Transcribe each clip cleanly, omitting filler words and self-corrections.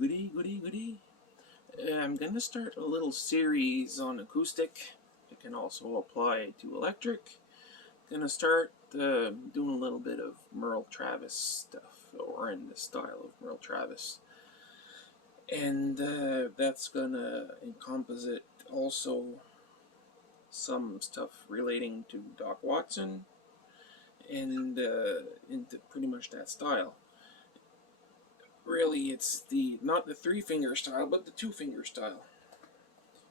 Goody, goody, goody. I'm going to start a little series on acoustic. It can also apply to electric. Going to start doing a little bit of Merle Travis stuff, or in the style of Merle Travis. And that's going to encompass it also some stuff relating to Doc Watson and into pretty much that style. Really, it's not the 3-finger style, but the 2-finger style.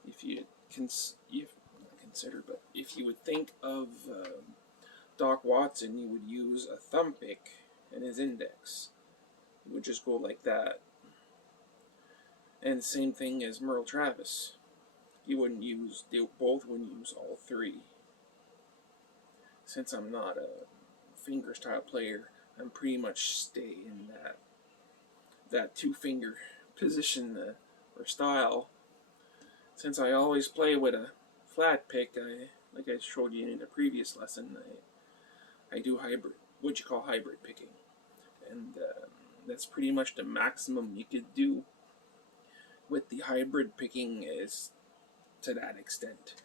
If you consider, but if you would think of Doc Watson, you would use a thumb pick and his index. You would just go like that. And the same thing as Merle Travis. You wouldn't use, they both wouldn't use all three. Since I'm not a finger style player, I'm pretty much stay in that 2-finger position or style. Since I always play with a flat pick, like I showed you in the previous lesson, I do hybrid, what you call hybrid picking, and that's pretty much the maximum you could do with the hybrid picking is to that extent.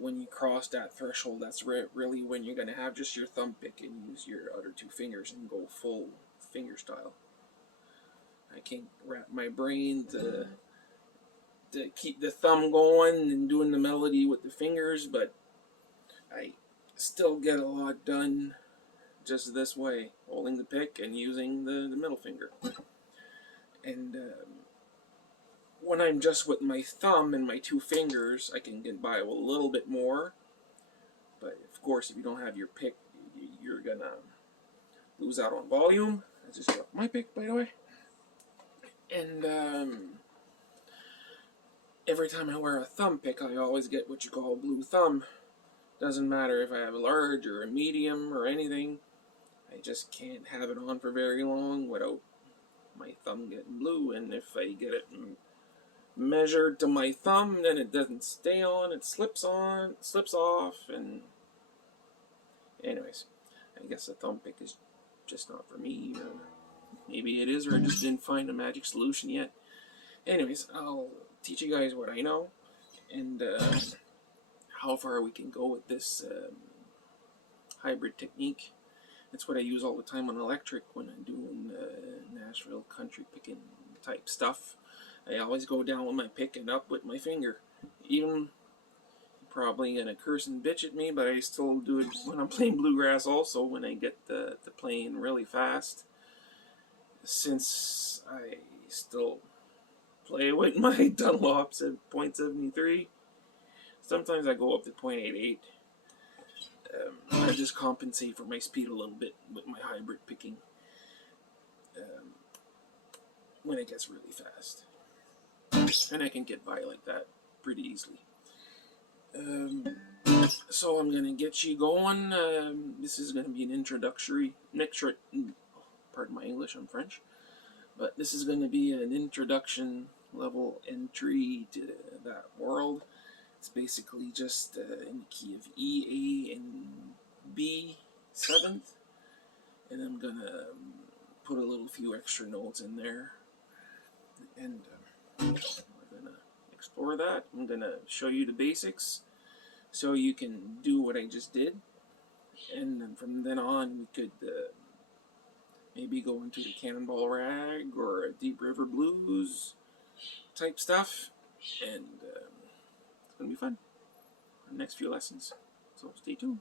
When you cross that threshold, that's really when you're going to have just your thumb pick and use your other 2 fingers and go full finger style. I can't wrap my brain to keep the thumb going and doing the melody with the fingers, but I still get a lot done just this way, holding the pick and using the middle finger. And when I'm just with my thumb and my 2 fingers, I can get by with a little bit more. But of course, if you don't have your pick, you're gonna lose out on volume. I just dropped my pick, by the way. And every time I wear a thumb pick, I always get what you call a blue thumb. Doesn't matter if I have a large or a medium or anything. I just can't have it on for very long without my thumb getting blue. And if I get it measured to my thumb, then it doesn't stay on. It slips off. And anyways, I guess a thumb pick is just not for me. Maybe it is, or I just didn't find a magic solution yet. Anyways, I'll teach you guys what I know and how far we can go with this hybrid technique. That's what I use all the time on electric when I'm doing Nashville country picking type stuff. I always go down with my pick and up with my finger. Even, probably gonna curse and bitch at me, but I still do it when I'm playing bluegrass also, when I get to playing really fast. Since I still play with my Dunlops at .73, sometimes I go up to .88. I just compensate for my speed a little bit with my hybrid picking when it gets really fast. And I can get by like that pretty easily. So I'm going to get you going. This is going to be an introductory, pardon my English, I'm French. But this is going to be an introduction level entry to that world. It's basically just in the key of E, A, and B 7th. And I'm going to put a little few extra notes in there. And we're going to explore that. I'm going to show you the basics so you can do what I just did. And then from then on, we could maybe go into the Cannonball Rag or Deep River Blues type stuff. And it's going to be fun for the next few lessons. So stay tuned.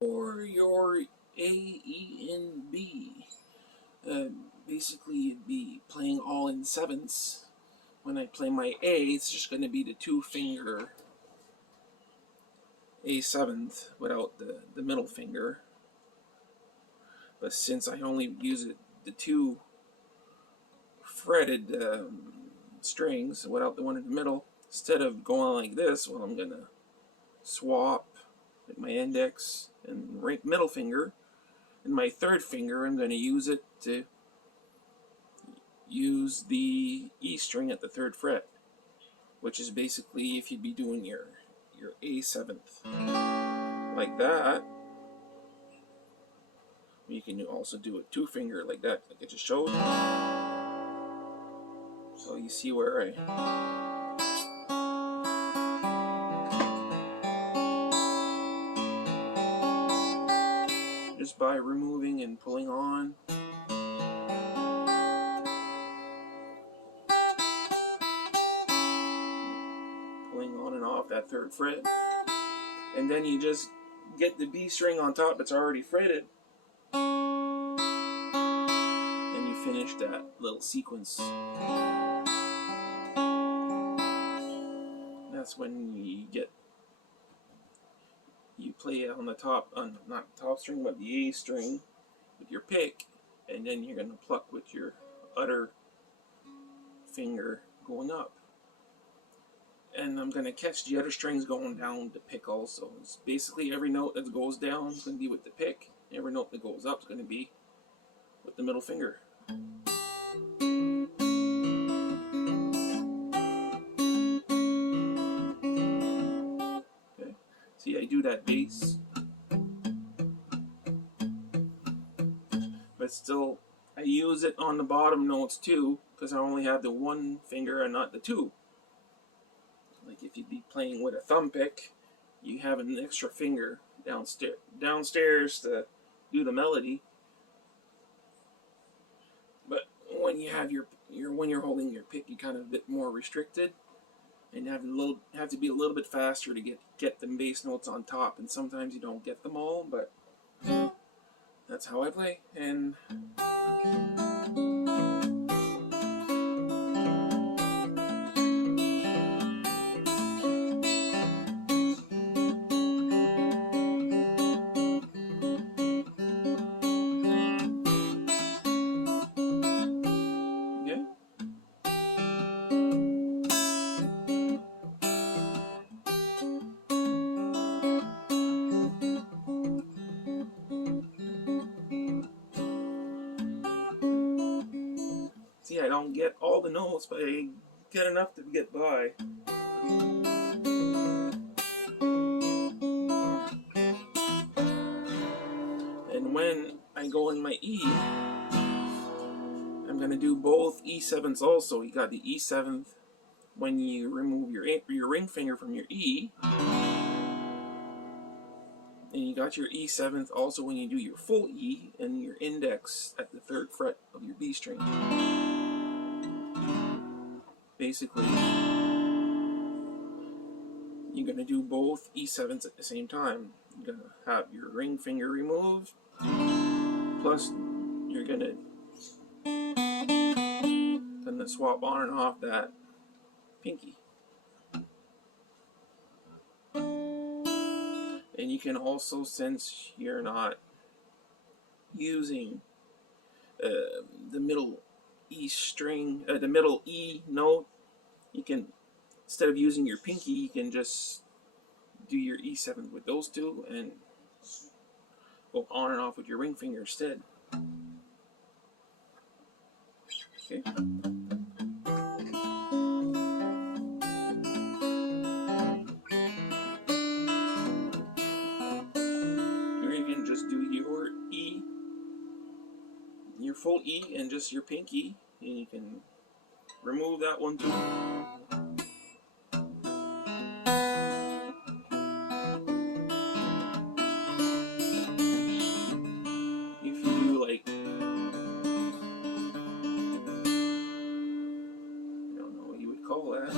For your A, E, and B, basically it'd be playing all in 7ths. When I play my A, it's just going to be the 2-finger A 7th without the middle finger. But since I only use it the 2 fretted strings without the one in the middle. Instead of going like this, well, I'm gonna swap with my index and right middle finger, and my third finger I'm gonna use it to use the E string at the 3rd fret, which is basically if you'd be doing your A7th like that. You can also do a 2-finger like that, like I just showed. So you see where I just by removing and pulling on. Pulling on and off that 3rd fret. And then you just get the B string on top that's already fretted. And you finish that little sequence. And that's when you play on the top, not the top string, but the A string with your pick, and then you're going to pluck with your other finger going up. And I'm going to catch the other strings going down the pick also. It's basically every note that goes down is going to be with the pick. Every note that goes up is going to be with the middle finger. Okay. See, I do that bass. But still, I use it on the bottom notes too, because I only have the 1 finger and not the 2. Like if you'd be playing with a thumb pick, you have an extra finger downstairs to do the melody. But when you have when you're holding your pick, you kind of a bit more restricted, and have to be a little bit faster to get the bass notes on top. And sometimes you don't get them all, but that's how I play. And yeah. See, I don't get all the notes, but I get enough to get by. And when I go in my E, I'm going to do both E7s also. You got the E7th when you remove your ring finger from your E. And you got your E7th also when you do your full E and your index at the 3rd fret of your B string. Basically, you're going to do both E7s at the same time. You're going to have your ring finger removed, plus you're going to swap on and off that pinky. And you can also, since you're not using the middle E string, the middle E note, you can, instead of using your pinky, you can just do your E7 with those two and go on and off with your ring finger instead. Okay. Or you can just do your E, your full E, and just your pinky, and you can remove that one too. If you do like, I don't know what you would call that,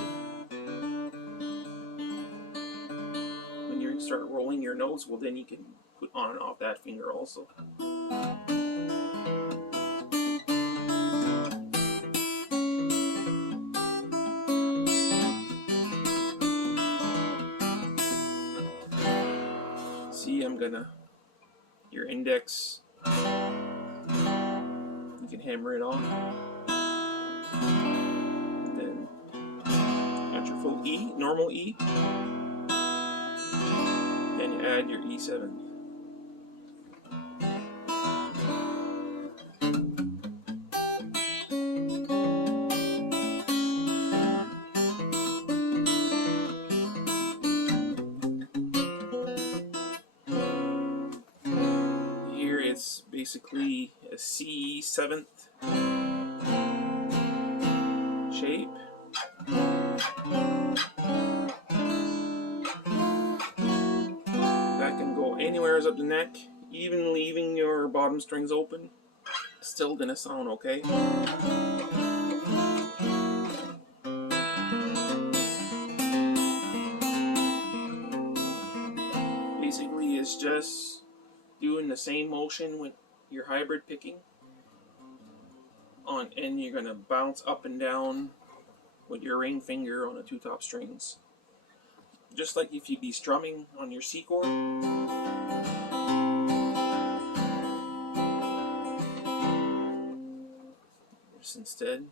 when you start rolling your notes, well then you can put on and off that finger also. See, I'm gonna, your index, you can hammer it on. And then got your full E, normal E. Then you add your E7. Here it's basically a C7th shape. That can go anywhere up the neck, even leaving your bottom strings open. Still gonna sound okay. Basically, it's just doing the same motion with your hybrid picking on, and you're gonna bounce up and down with your ring finger on the two top strings, just like if you'd be strumming on your C chord. Just instead.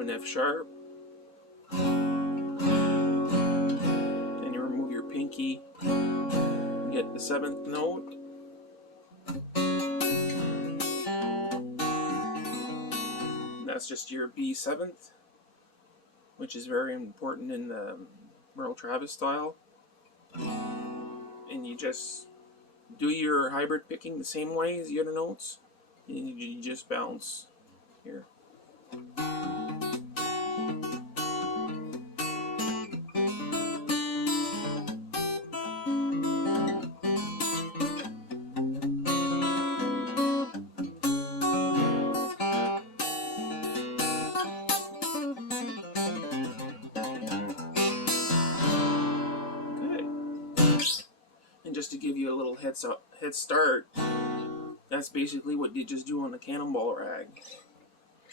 An F sharp. Then you remove your pinky, you get the 7th note. That's just your B7th, which is very important in the Merle Travis style. And you just do your hybrid picking the same way as the other notes, and you just bounce here. Just to give you a little head start, that's basically what you just do on the cannonball rag.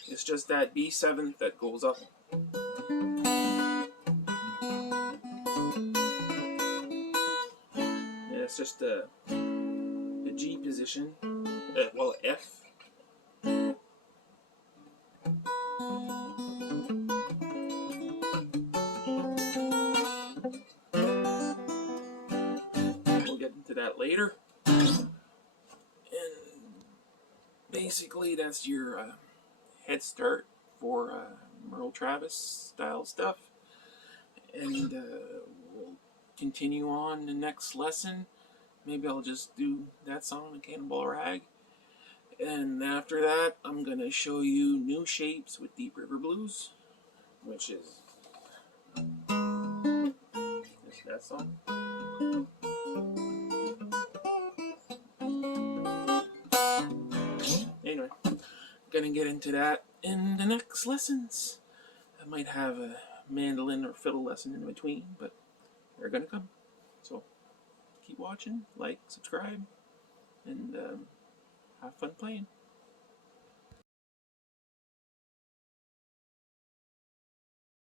It's just that B7th that goes up. And it's just the G position, well, F. That later, and basically that's your head start for Merle Travis style stuff, and we'll continue on the next lesson. Maybe I'll just do that song, the Cannonball Rag, and after that I'm gonna show you new shapes with Deep River Blues, which is that song. Anyway, gonna get into that in the next lessons. I might have a mandolin or fiddle lesson in between, but they're gonna come. So keep watching, like, subscribe, and have fun playing.